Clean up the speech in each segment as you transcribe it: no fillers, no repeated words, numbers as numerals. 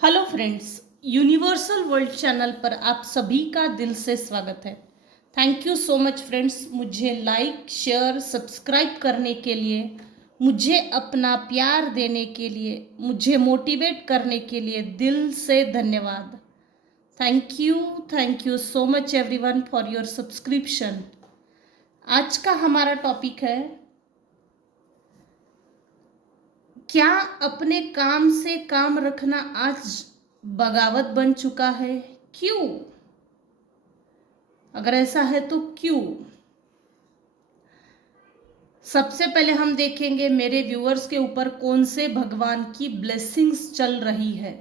Hello friends, universal world channel पर आप सभी का दिल से स्वागत है। Thank you so much friends, मुझे लाइक शेयर सब्सक्राइब करने के लिए, मुझे अपना प्यार देने के लिए, मुझे मोटिवेट करने के लिए दिल से धन्यवाद। Thank you so much everyone for your subscription. आज का हमारा टॉपिक है, क्या अपने काम से काम रखना आज बगावत बन चुका है? क्यों? अगर ऐसा है तो क्यों? सबसे पहले हम देखेंगे मेरे व्यूअर्स के ऊपर कौन से भगवान की ब्लेसिंग्स चल रही है।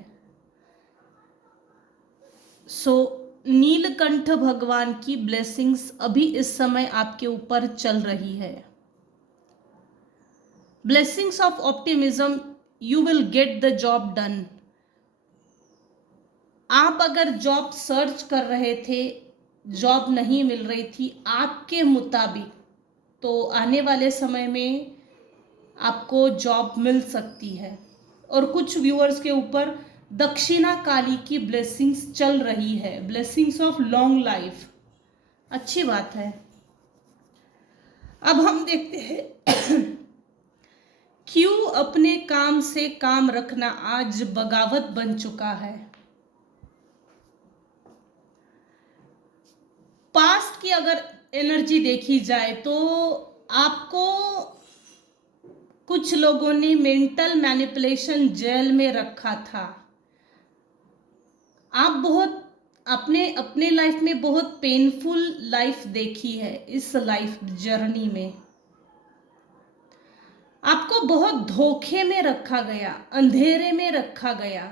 नीलकंठ भगवान की ब्लेसिंग्स अभी इस समय आपके ऊपर चल रही है। Blessings of optimism, you will get the job done. आप अगर जॉब सर्च कर रहे थे, जॉब नहीं मिल रही थी आपके मुताबिक, तो आने वाले समय में आपको जॉब मिल सकती है। और कुछ व्यूअर्स के ऊपर दक्षिणा काली की ब्लेसिंग्स चल रही है, ब्लेसिंग्स ऑफ लॉन्ग लाइफ। अच्छी बात है। अब हम देखते हैं क्यों अपने काम से काम रखना आज बगावत बन चुका है। पास्ट की अगर एनर्जी देखी जाए तो आपको कुछ लोगों ने मेंटल मैनिपुलेशन जेल में रखा था। आप बहुत अपने अपने लाइफ में बहुत पेनफुल लाइफ देखी है। इस लाइफ जर्नी में आपको बहुत धोखे में रखा गया, अंधेरे में रखा गया।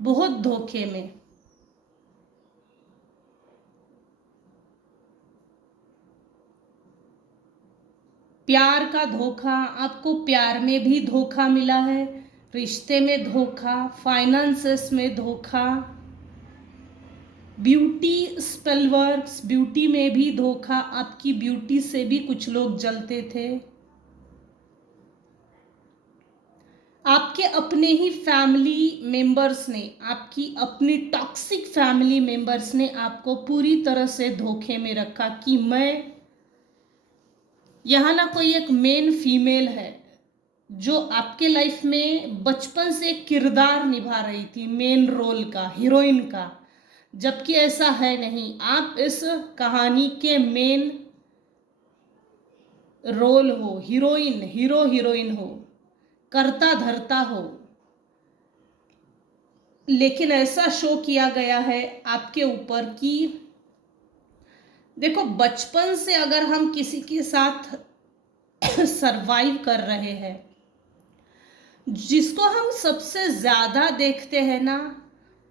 बहुत धोखे में। प्यार का धोखा, आपको प्यार में भी धोखा मिला है, रिश्ते में धोखा, फाइनेंसेस में धोखा, ब्यूटी स्पेल वर्क्स, ब्यूटी में भी धोखा। आपकी ब्यूटी से भी कुछ लोग जलते थे। आपके अपने ही फैमिली मेंबर्स ने, आपकी अपनी टॉक्सिक फैमिली मेंबर्स ने आपको पूरी तरह से धोखे में रखा कि मैं यहाँ ना कोई एक मेन फीमेल है जो आपके लाइफ में बचपन से किरदार निभा रही थी, मेन रोल का, हीरोइन का, जबकि ऐसा है नहीं। आप इस कहानी के मेन रोल हो, हीरोइन, हीरोइन हो, करता धरता हो। लेकिन ऐसा शो किया गया है आपके ऊपर कि देखो, बचपन से अगर हम किसी के साथ सरवाइव कर रहे हैं, जिसको हम सबसे ज्यादा देखते हैं ना,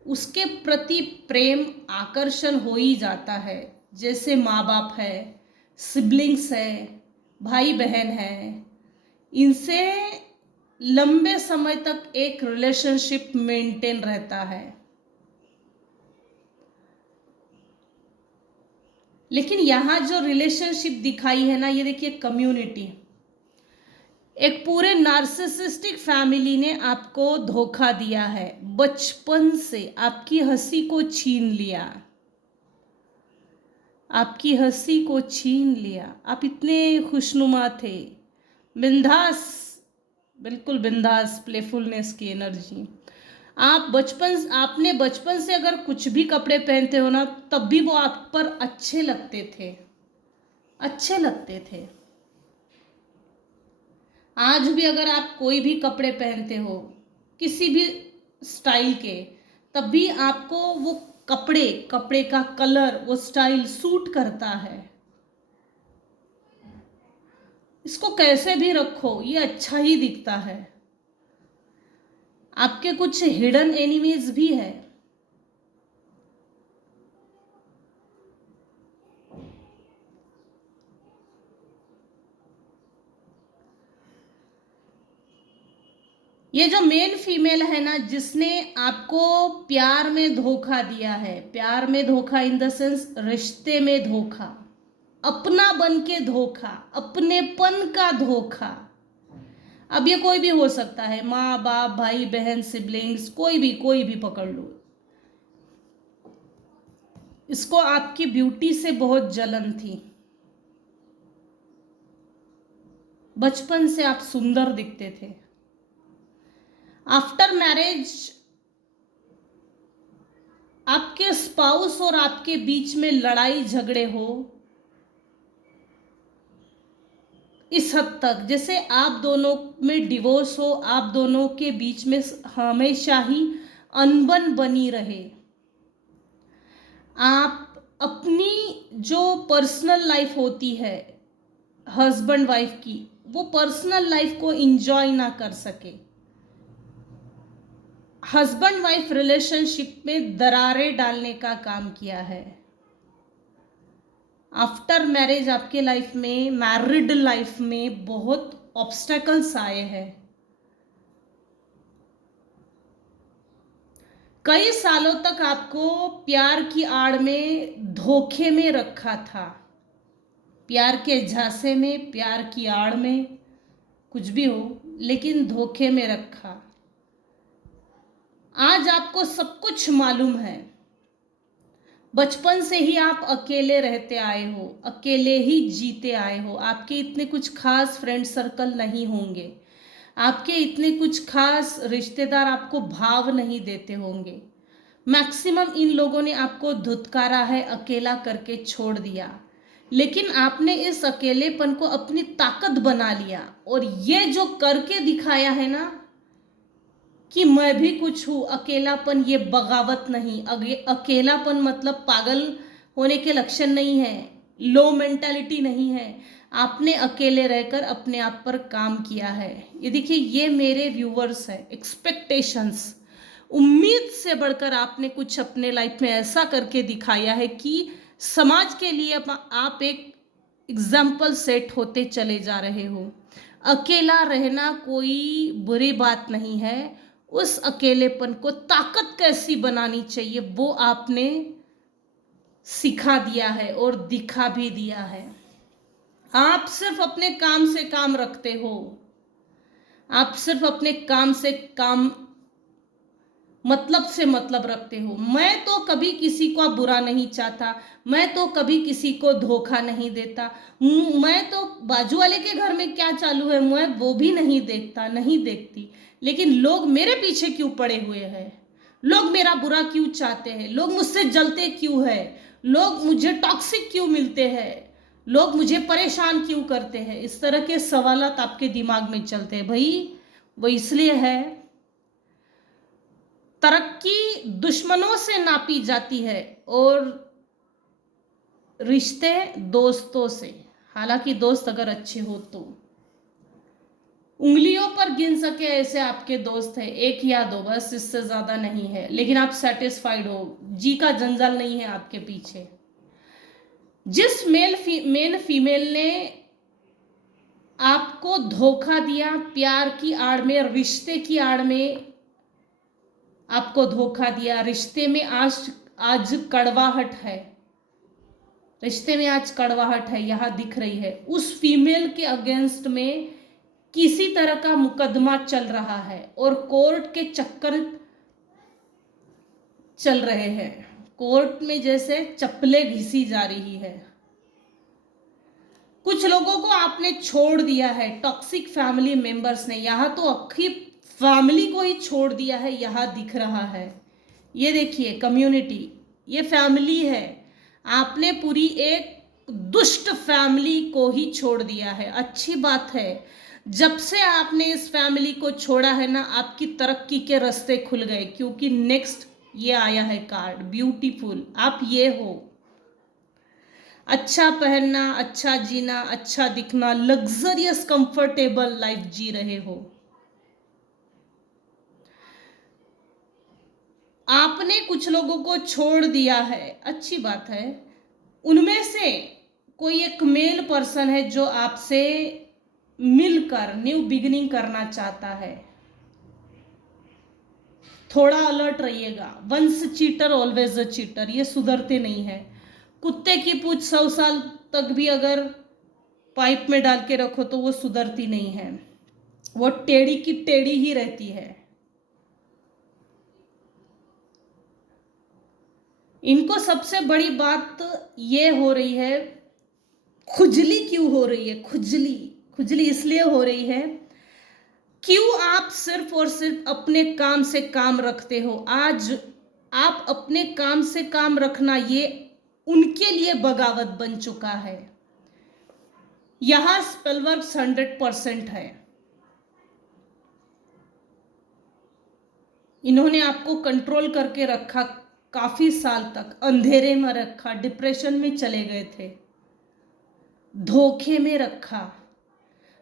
उसके प्रति प्रेम आकर्षण हो ही जाता है। जैसे माँ बाप है, सिबलिंग्स है, भाई बहन है, इनसे लंबे समय तक एक रिलेशनशिप मेंटेन रहता है। लेकिन यहां जो रिलेशनशिप दिखाई है ना, ये देखिए, कम्युनिटी, एक पूरे नार्सिसिस्टिक फैमिली ने आपको धोखा दिया है। बचपन से आपकी हंसी को छीन लिया, आपकी हंसी को छीन लिया। आप इतने खुशनुमा थे, बिंदास, बिल्कुल बिंदास, प्लेफुलनेस की एनर्जी। आपने बचपन से अगर कुछ भी कपड़े पहनते हो ना, तब भी वो आप पर अच्छे लगते थे, अच्छे लगते थे। आज भी अगर आप कोई भी कपड़े पहनते हो, किसी भी स्टाइल के, तब भी आपको वो कपड़े का कलर, वो स्टाइल सूट करता है। इसको कैसे भी रखो, ये अच्छा ही दिखता है। आपके कुछ हिडन एनिमीज भी है। ये जो मेन फीमेल है ना, जिसने आपको प्यार में धोखा दिया है, प्यार में धोखा इन द सेंस रिश्ते में धोखा, अपना बन के धोखा, अपनेपन का धोखा। अब ये कोई भी हो सकता है, माँ बाप, भाई बहन, सिबलिंग्स, कोई भी पकड़ लो। इसको आपकी ब्यूटी से बहुत जलन थी, बचपन से आप सुंदर दिखते थे। आफ्टर मैरिज आपके स्पाउस और आपके बीच में लड़ाई झगड़े हो इस हद तक जैसे आप दोनों में डिवोर्स हो, आप दोनों के बीच में हमेशा ही अनबन बनी रहे। आप अपनी जो पर्सनल लाइफ होती है हस्बैंड वाइफ की, वो पर्सनल लाइफ को एंजॉय ना कर सके। हस्बैंड वाइफ रिलेशनशिप में दरारें डालने का काम किया है। आफ्टर मैरिज आपके लाइफ में, मैरिड लाइफ में बहुत ऑब्स्टेकल्स आए हैं। कई सालों तक आपको प्यार की आड़ में धोखे में रखा था, प्यार के झांसे में, प्यार की आड़ में, कुछ भी हो, लेकिन धोखे में रखा। आज आपको सब कुछ मालूम है। बचपन से ही आप अकेले रहते आए हो, अकेले ही जीते आए हो। आपके इतने कुछ खास फ्रेंड सर्कल नहीं होंगे, आपके इतने कुछ खास रिश्तेदार आपको भाव नहीं देते होंगे। मैक्सिमम इन लोगों ने आपको धुतकारा है, अकेला करके छोड़ दिया, लेकिन आपने इस अकेलेपन को अपनी ताकत बना लिया। और ये जो करके दिखाया है ना कि मैं भी कुछ हूँ, अकेलापन ये बगावत नहीं, अकेलापन मतलब पागल होने के लक्षण नहीं है, लो मेंटालिटी नहीं है। आपने अकेले रहकर अपने आप पर काम किया है। ये देखिए, ये मेरे व्यूवर्स हैं, एक्सपेक्टेशंस, उम्मीद से बढ़कर आपने कुछ अपने लाइफ में ऐसा करके दिखाया है कि समाज के लिए आप एक एग्जाम्पल सेट होते चले जा रहे हो। अकेला रहना कोई बुरी बात नहीं है, उस अकेलेपन को ताकत कैसी बनानी चाहिए वो आपने सिखा दिया है और दिखा भी दिया है। आप सिर्फ अपने काम से काम रखते हो, आप सिर्फ अपने काम से काम, मतलब से मतलब रखते हो। मैं तो कभी किसी को बुरा नहीं चाहता, मैं तो कभी किसी को धोखा नहीं देता, मैं तो बाजू वाले के घर में क्या चालू है मैं वो भी नहीं देखता, नहीं देखती। लेकिन लोग मेरे पीछे क्यों पड़े हुए हैं, लोग मेरा बुरा क्यों चाहते हैं, लोग मुझसे जलते क्यों है, लोग मुझे टॉक्सिक क्यों मिलते हैं, लोग मुझे परेशान क्यों करते हैं। इस तरह के सवालात आपके दिमाग में चलते हैं। भाई वो इसलिए है, तरक्की दुश्मनों से नापी जाती है और रिश्ते दोस्तों से। हालांकि दोस्त अगर अच्छे हो तो उंगलियों पर गिन सके ऐसे आपके दोस्त हैं, एक या दो, बस, इससे ज्यादा नहीं है। लेकिन आप सेटिस्फाइड हो, जी का जंजाल नहीं है आपके पीछे। जिस मेन फीमेल ने आपको धोखा दिया, प्यार की आड़ में, रिश्ते की आड़ में आपको धोखा दिया, रिश्ते में आज कड़वाहट है, रिश्ते में आज कड़वाहट है, यहां दिख रही है। उस फीमेल के अगेंस्ट में किसी तरह का मुकदमा चल रहा है और कोर्ट के चक्कर चल रहे हैं, कोर्ट में जैसे चप्पलें घिसी जा रही है। कुछ लोगों को आपने छोड़ दिया है, टॉक्सिक फैमिली मेंबर्स ने, यहां तो आखिर फैमिली को ही छोड़ दिया है, यहां दिख रहा है। ये देखिए कम्युनिटी, ये फैमिली है, आपने पूरी एक दुष्ट फैमिली को ही छोड़ दिया है। अच्छी बात है, जब से आपने इस फैमिली को छोड़ा है ना, आपकी तरक्की के रास्ते खुल गए, क्योंकि नेक्स्ट ये आया है कार्ड ब्यूटीफुल। आप ये हो, अच्छा पहनना, अच्छा जीना, अच्छा दिखना, लग्जरियस कंफर्टेबल लाइफ जी रहे हो। आपने कुछ लोगों को छोड़ दिया है, अच्छी बात है। उनमें से कोई एक मेल पर्सन है जो आपसे मिलकर न्यू बिगिनिंग करना चाहता है। थोड़ा अलर्ट रहिएगा, once cheater always a cheater, ये सुधरते नहीं है। कुत्ते की पूंछ 100 साल तक भी अगर पाइप में डाल के रखो तो वो सुधरती नहीं है, वो टेढ़ी की टेढ़ी ही रहती है। इनको सबसे बड़ी बात ये हो रही है, खुजली क्यों हो रही है? खुजली खुजली इसलिए हो रही है, क्यों आप सिर्फ और सिर्फ अपने काम से काम रखते हो। आज आप अपने काम से काम रखना ये उनके लिए बगावत बन चुका है। यहां स्पेलवर्क 100% है। इन्होंने आपको कंट्रोल करके रखा, काफी साल तक अंधेरे में रखा, डिप्रेशन में चले गए थे, धोखे में रखा।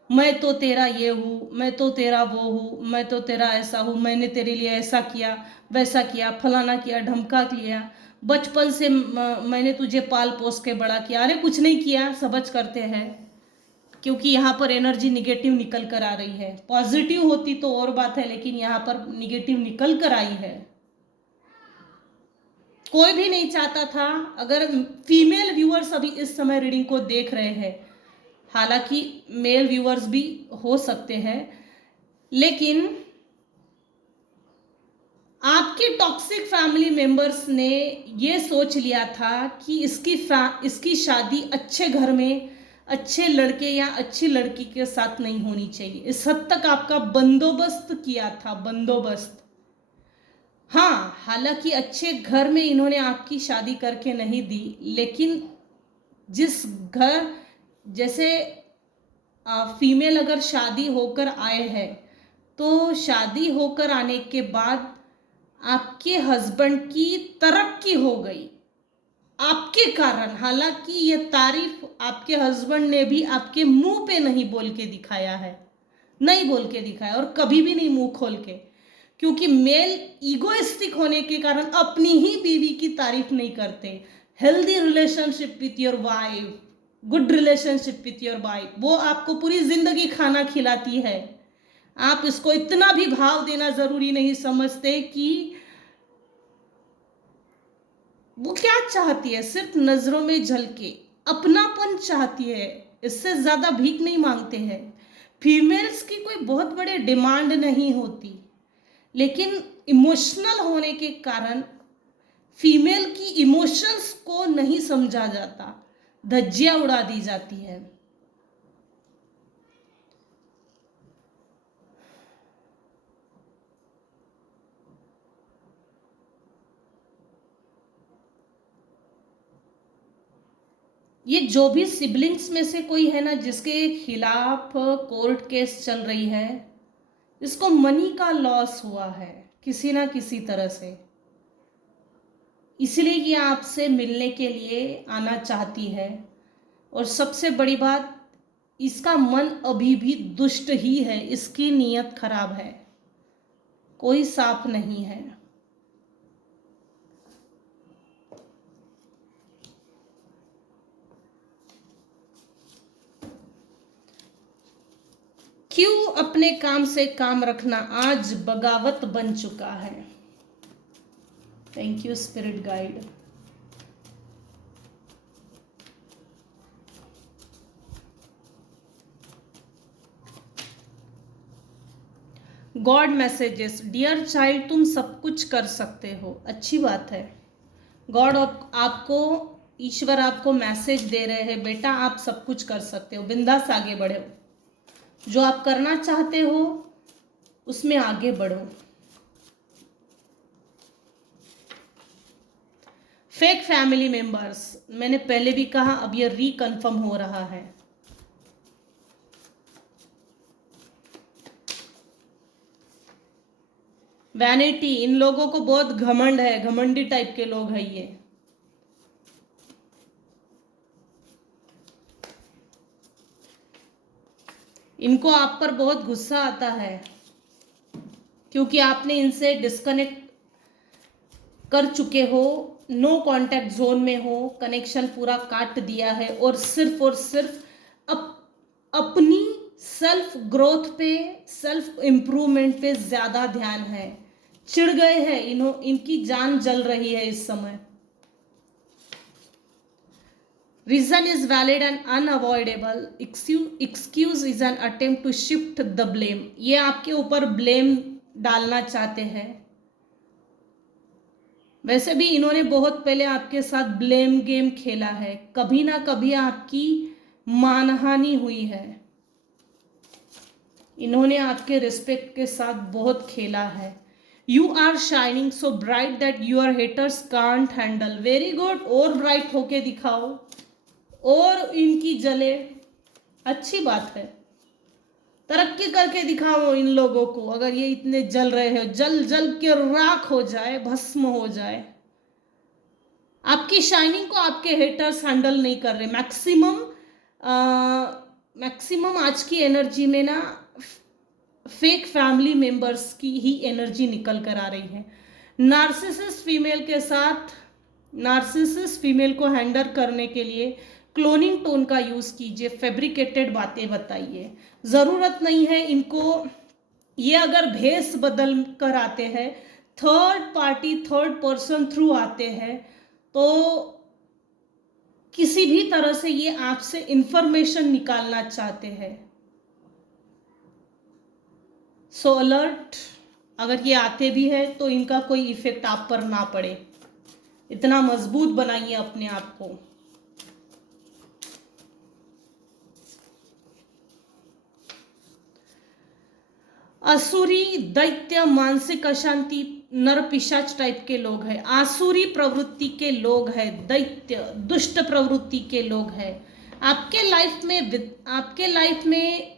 मैं तो तेरा ये हूँ, मैं तो तेरा वो हूँ, मैं तो तेरा ऐसा हूँ, मैंने तेरे लिए ऐसा किया, वैसा किया, फलाना किया, ढमका किया, बचपन से मैंने तुझे पाल पोस के बड़ा किया। अरे कुछ नहीं किया, सबच करते हैं, क्योंकि यहाँ पर एनर्जी निगेटिव निकल कर आ रही है। पॉजिटिव होती तो और बात है, लेकिन यहाँ पर निगेटिव निकल कर आई है। कोई भी नहीं चाहता था, अगर फीमेल व्यूअर्स अभी इस समय रीडिंग को देख रहे हैं, हालांकि मेल व्यूअर्स भी हो सकते हैं, लेकिन आपके टॉक्सिक फैमिली मेंबर्स ने ये सोच लिया था कि इसकी शादी अच्छे घर में अच्छे लड़के या अच्छी लड़की के साथ नहीं होनी चाहिए। इस हद तक आपका बंदोबस्त किया था, बंदोबस्त। हाँ, हालांकि अच्छे घर में इन्होंने आपकी शादी करके नहीं दी, लेकिन जिस घर, जैसे फीमेल अगर शादी होकर आए हैं, तो शादी होकर आने के बाद आपके हस्बैंड की तरक्की हो गई आपके कारण। हालांकि ये तारीफ आपके हस्बैंड ने भी आपके मुंह पे नहीं बोल के दिखाया है, नहीं बोल के दिखाया, और कभी भी नहीं मुंह खोल के, क्योंकि मेल ईगोइस्टिक होने के कारण अपनी ही बीवी की तारीफ नहीं करते। Healthy relationship with your wife, good relationship with your wife, वो आपको पूरी जिंदगी खाना खिलाती है। आप इसको इतना भी भाव देना जरूरी नहीं समझते कि वो क्या चाहती है। सिर्फ नजरों में झलके अपनापन चाहती है, इससे ज्यादा भीख नहीं मांगते हैं। फीमेल्स की कोई बहुत बड़ी डिमांड नहीं होती, लेकिन इमोशनल होने के कारण फीमेल की इमोशंस को नहीं समझा जाता, धज्जियां उड़ा दी जाती है। ये जो भी सिबलिंग्स में से कोई है ना जिसके खिलाफ कोर्ट केस चल रही है, इसको मनी का लॉस हुआ है किसी ना किसी तरह से, इसलिए ये आपसे मिलने के लिए आना चाहती है। और सबसे बड़ी बात, इसका मन अभी भी दुष्ट ही है, इसकी नीयत खराब है, कोई साफ नहीं है। क्यों अपने काम से काम रखना आज बगावत बन चुका है। Thank you spirit guide. God messages, dear child तुम सब कुछ कर सकते हो, अच्छी बात है। गॉड आपको, ईश्वर आपको मैसेज दे रहे हैं, बेटा आप सब कुछ कर सकते हो, बिंदास आगे बढ़ो, जो आप करना चाहते हो उसमें आगे बढ़ो। फेक फैमिली मेंबर्स, मैंने पहले भी कहा, अब यह रिकन्फर्म हो रहा है। वैनिटी, इन लोगों को बहुत घमंड है, घमंडी टाइप के लोग हैं ये। इनको आप पर बहुत गुस्सा आता है, क्योंकि आपने इनसे डिस्कनेक्ट कर चुके हो, नो कांटेक्ट जोन में हो, कनेक्शन पूरा काट दिया है, और सिर्फ अपनी सेल्फ ग्रोथ पे, सेल्फ इम्प्रूवमेंट पे ज्यादा ध्यान है। चिढ़ गए हैं, इनकी जान जल रही है इस समय। Reason is valid and unavoidable. Excuse is an attempt to shift the blame. ये आपके ऊपर blame डालना चाहते हैं. वैसे भी इन्होंने बहुत पहले आपके साथ ब्लेम गेम खेला है. कभी ना कभी आपकी मानहानि हुई है. इन्होंने आपके रिस्पेक्ट के साथ बहुत खेला है. You are shining so bright that your haters can't handle. Very good. और ब्राइट होके दिखाओ और इनकी जले. अच्छी बात है. तरक्की करके दिखाओ इन लोगों को. अगर ये इतने जल रहे हो, जल जल के राख हो जाए, भस्म हो जाए. आपकी शाइनिंग को आपके हेटर्स हैंडल नहीं कर रहे. मैक्सिमम आज की एनर्जी में ना फेक फैमिली मेंबर्स की ही एनर्जी निकल कर आ रही है. नार्सिसिस्ट फीमेल को हैंडल करने के लिए क्लोनिंग टोन का यूज कीजिए. फैब्रिकेटेड बातें बताइए. जरूरत नहीं है इनको. ये अगर भेस बदल कर आते हैं, थर्ड पर्सन थ्रू आते हैं, तो किसी भी तरह से ये आपसे इंफॉर्मेशन निकालना चाहते हैं. सो अलर्ट. अगर ये आते भी है तो इनका कोई इफेक्ट आप पर ना पड़े. इतना मजबूत बनाइए अपने आप को. असुरी, दैत्य, मानसिक अशांति, नर पिशाच टाइप के लोग हैं. आसुरी प्रवृत्ति के लोग हैं. दैत्य, दुष्ट प्रवृत्ति के लोग हैं. आपके लाइफ में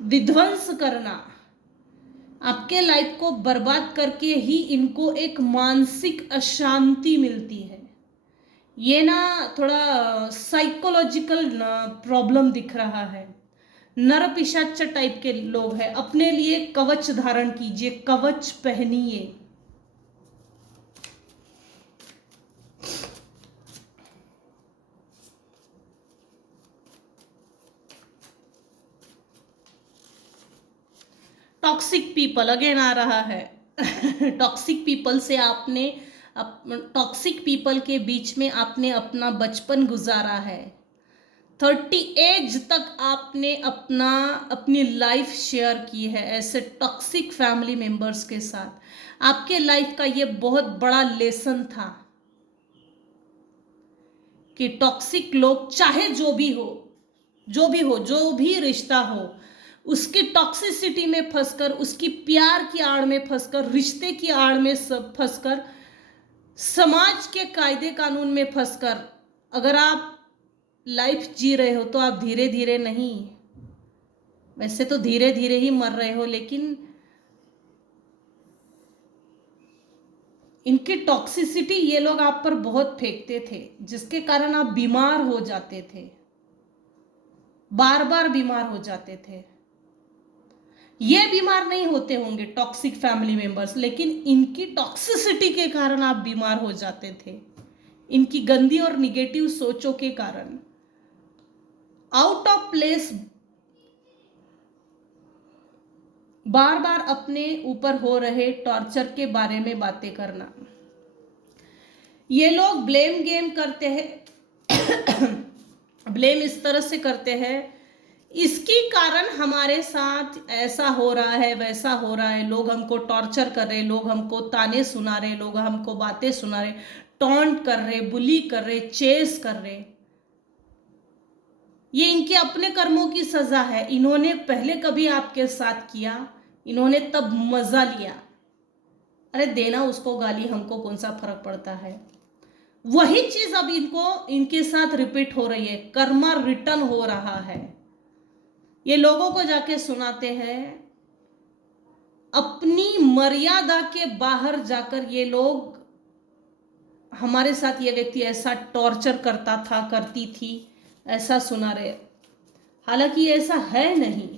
विध्वंस करना, आपके लाइफ को बर्बाद करके ही इनको एक मानसिक अशांति मिलती है. ये ना थोड़ा साइकोलॉजिकल प्रॉब्लम दिख रहा है. नर पिशाच टाइप के लोग हैं. अपने लिए कवच धारण कीजिए, कवच पहनिए. टॉक्सिक पीपल अगेन आ रहा है. टॉक्सिक पीपल से आपने टॉक्सिक पीपल के बीच में आपने अपना बचपन गुजारा है. 30 एज तक आपने अपनी लाइफ शेयर की है ऐसे टॉक्सिक फैमिली मेंबर्स के साथ. आपके लाइफ का ये बहुत बड़ा लेसन था कि टॉक्सिक लोग, चाहे जो भी रिश्ता हो, उसकी टॉक्सिसिटी में फंसकर, उसकी प्यार की आड़ में फंसकर, रिश्ते की आड़ में फंसकर, समाज के कायदे कानून में फंसकर अगर आप लाइफ जी रहे हो तो आप धीरे धीरे नहीं, वैसे तो धीरे धीरे ही मर रहे हो, लेकिन इनकी टॉक्सिसिटी ये लोग आप पर बहुत फेंकते थे, जिसके कारण आप बीमार हो जाते थे, बार बार बीमार हो जाते थे. ये बीमार नहीं होते होंगे टॉक्सिक फैमिली मेंबर्स, लेकिन इनकी टॉक्सिसिटी के कारण आप बीमार हो जाते थे. इनकी गंदी और निगेटिव सोचों के कारण. आउट ऑफ प्लेस बार बार अपने ऊपर हो रहे टॉर्चर के बारे में बातें करना. ये लोग ब्लेम गेम करते हैं. ब्लेम इस तरह से करते हैं, इसके कारण हमारे साथ ऐसा हो रहा है, वैसा हो रहा है, लोग हमको टॉर्चर कर रहे, लोग हमको ताने सुना रहे, लोग हमको बातें सुना रहे, टॉन्ट कर रहे, बुली कर रहे, चेस कर रहे. ये इनके अपने कर्मों की सजा है. इन्होंने पहले कभी आपके साथ किया, इन्होंने तब मजा लिया. अरे देना उसको गाली, हमको कौन सा फर्क पड़ता है. वही चीज अब इनके साथ रिपीट हो रही है. कर्मा रिटर्न हो रहा है. ये लोगों को जाके सुनाते हैं. अपनी मर्यादा के बाहर जाकर ये लोग, हमारे साथ ये व्यक्ति ऐसा टॉर्चर करता था, करती थी, ऐसा सुना रहे. हालांकि ऐसा है नहीं.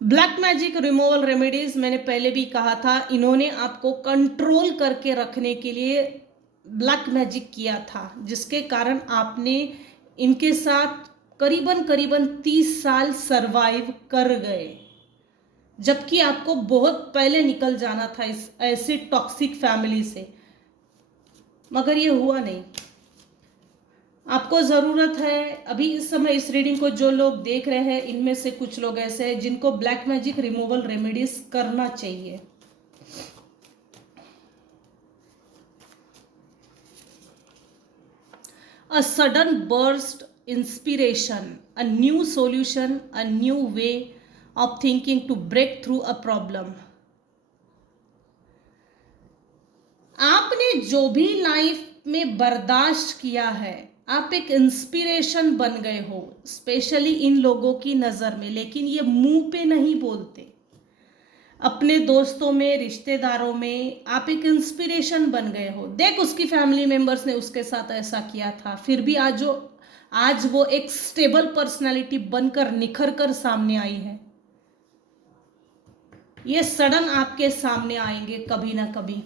ब्लैक मैजिक रिमूवल रेमेडीज, मैंने पहले भी कहा था, इन्होंने आपको कंट्रोल करके रखने के लिए ब्लैक मैजिक किया था, जिसके कारण आपने इनके साथ करीबन 30 साल सरवाइव कर गए. जबकि आपको बहुत पहले निकल जाना था इस ऐसे टॉक्सिक फैमिली से, मगर ये हुआ नहीं। आपको ज़रूरत है अभी इस समय इस रीडिंग को जो लोग देख रहे हैं, इनमें से कुछ लोग ऐसे हैं जिनको ब्लैक मैजिक रिमूवल रेमेडीज करना चाहिए। A sudden burst inspiration, a new solution, a new way of thinking to break through a problem. आपने जो भी लाइफ में बर्दाश्त किया है, आप एक इंस्पिरेशन बन गए हो, स्पेशली इन लोगों की नज़र में, लेकिन ये मुंह पे नहीं बोलते। अपने दोस्तों में, रिश्तेदारों में आप एक इंस्पिरेशन बन गए हो। देख, उसकी फैमिली मेंबर्स ने उसके साथ ऐसा किया था, फिर भी आज वो एक स्टेबल पर्सनालिटी बनकर निखर कर सामने आई है। ये सडन आपके सामने आएंगे कभी ना कभी।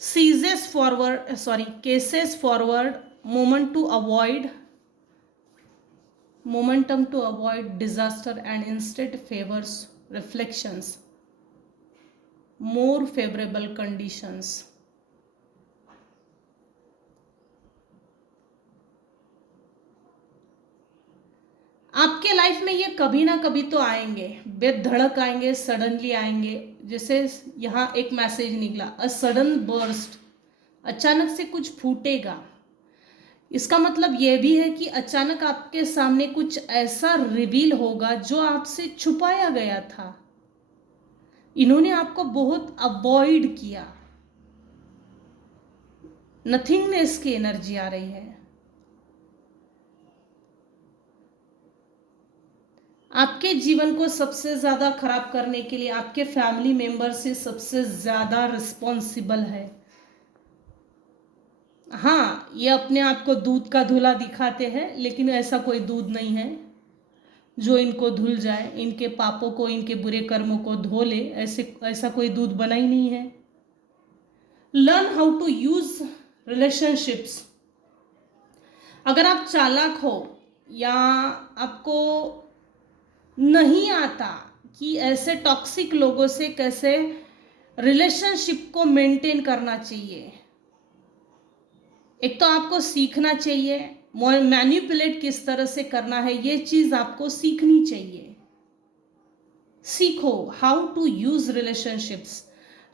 cases forward, momentum to avoid disaster, and instead favors reflections, more favorable conditions. आपके लाइफ में ये कभी ना कभी तो आएंगे, बेधड़क आएंगे, सडनली आएंगे। जैसे यहाँ एक मैसेज निकला, अ सडन बर्स्ट, अचानक से कुछ फूटेगा। इसका मतलब ये भी है कि अचानक आपके सामने कुछ ऐसा रिवील होगा जो आपसे छुपाया गया था। इन्होंने आपको बहुत अवॉइड किया, नथिंगनेस की एनर्जी आ रही है। आपके जीवन को सबसे ज़्यादा खराब करने के लिए आपके फैमिली मेंबर से सबसे ज़्यादा रिस्पॉन्सिबल है। हाँ, ये अपने आप को दूध का धुला दिखाते हैं, लेकिन ऐसा कोई दूध नहीं है जो इनको धुल जाए, इनके पापों को, इनके बुरे कर्मों को धो ले। ऐसा कोई दूध बना ही नहीं है। Learn how to use relationships. अगर आप चालाक हो या आपको नहीं आता कि ऐसे टॉक्सिक लोगों से कैसे रिलेशनशिप को मेंटेन करना चाहिए, एक तो आपको सीखना चाहिए मैनिपुलेट किस तरह से करना है, ये चीज आपको सीखनी चाहिए। सीखो how to use relationships.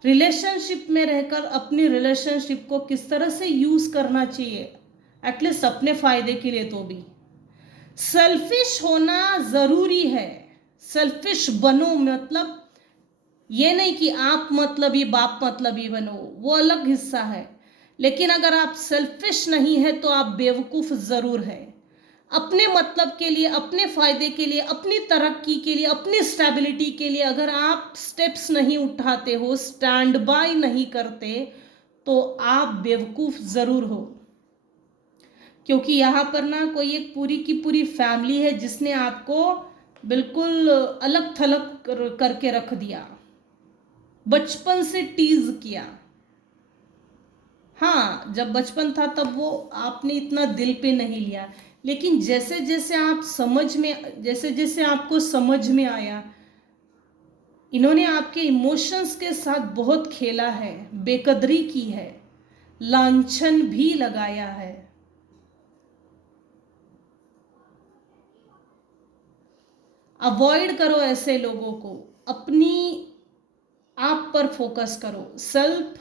Relationship में रहकर अपनी रिलेशनशिप को किस तरह से यूज करना चाहिए, एटलीस्ट अपने फायदे के लिए तो भी। सेल्फिश होना जरूरी है। सेल्फिश बनो, मतलब ये नहीं कि आप मतलबी बाप मतलबी बनो, वो अलग हिस्सा है। लेकिन अगर आप सेल्फिश नहीं है तो आप बेवकूफ जरूर है। अपने मतलब के लिए, अपने फायदे के लिए, अपनी तरक्की के लिए, अपनी स्टेबिलिटी के लिए अगर आप स्टेप्स नहीं उठाते हो, स्टैंड बाय नहीं करते, तो आप बेवकूफ जरूर हो। क्योंकि यहाँ पर ना कोई एक पूरी की पूरी फैमिली है जिसने आपको बिल्कुल अलग थलग करके रख दिया, बचपन से टीज किया। हाँ, जब बचपन था तब वो आपने इतना दिल पे नहीं लिया, लेकिन जैसे जैसे आपको समझ में आया, इन्होंने आपके इमोशंस के साथ बहुत खेला है, बेकदरी की है, लांछन भी लगाया है। अवॉइड करो ऐसे लोगों को, अपनी आप पर फोकस करो। सेल्फ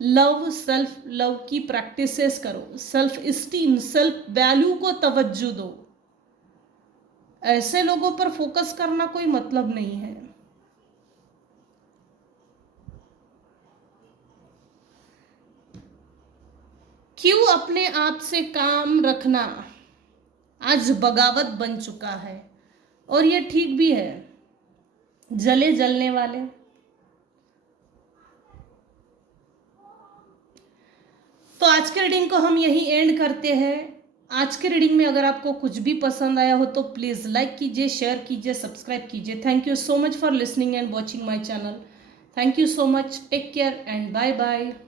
लव की प्रैक्टिसेस करो, सेल्फ इस्टीम, सेल्फ वैल्यू को तवज्जो दो। ऐसे लोगों पर फोकस करना कोई मतलब नहीं है। क्यों अपने आप से काम रखना आज बगावत बन चुका है, और ये ठीक भी है। जलने वाले। तो आज के रीडिंग को हम यही एंड करते हैं। आज के रीडिंग में अगर आपको कुछ भी पसंद आया हो तो प्लीज़ लाइक कीजिए, शेयर कीजिए, सब्सक्राइब कीजिए। Thank you so much for listening and watching my channel. Thank you so much. Take care and bye bye.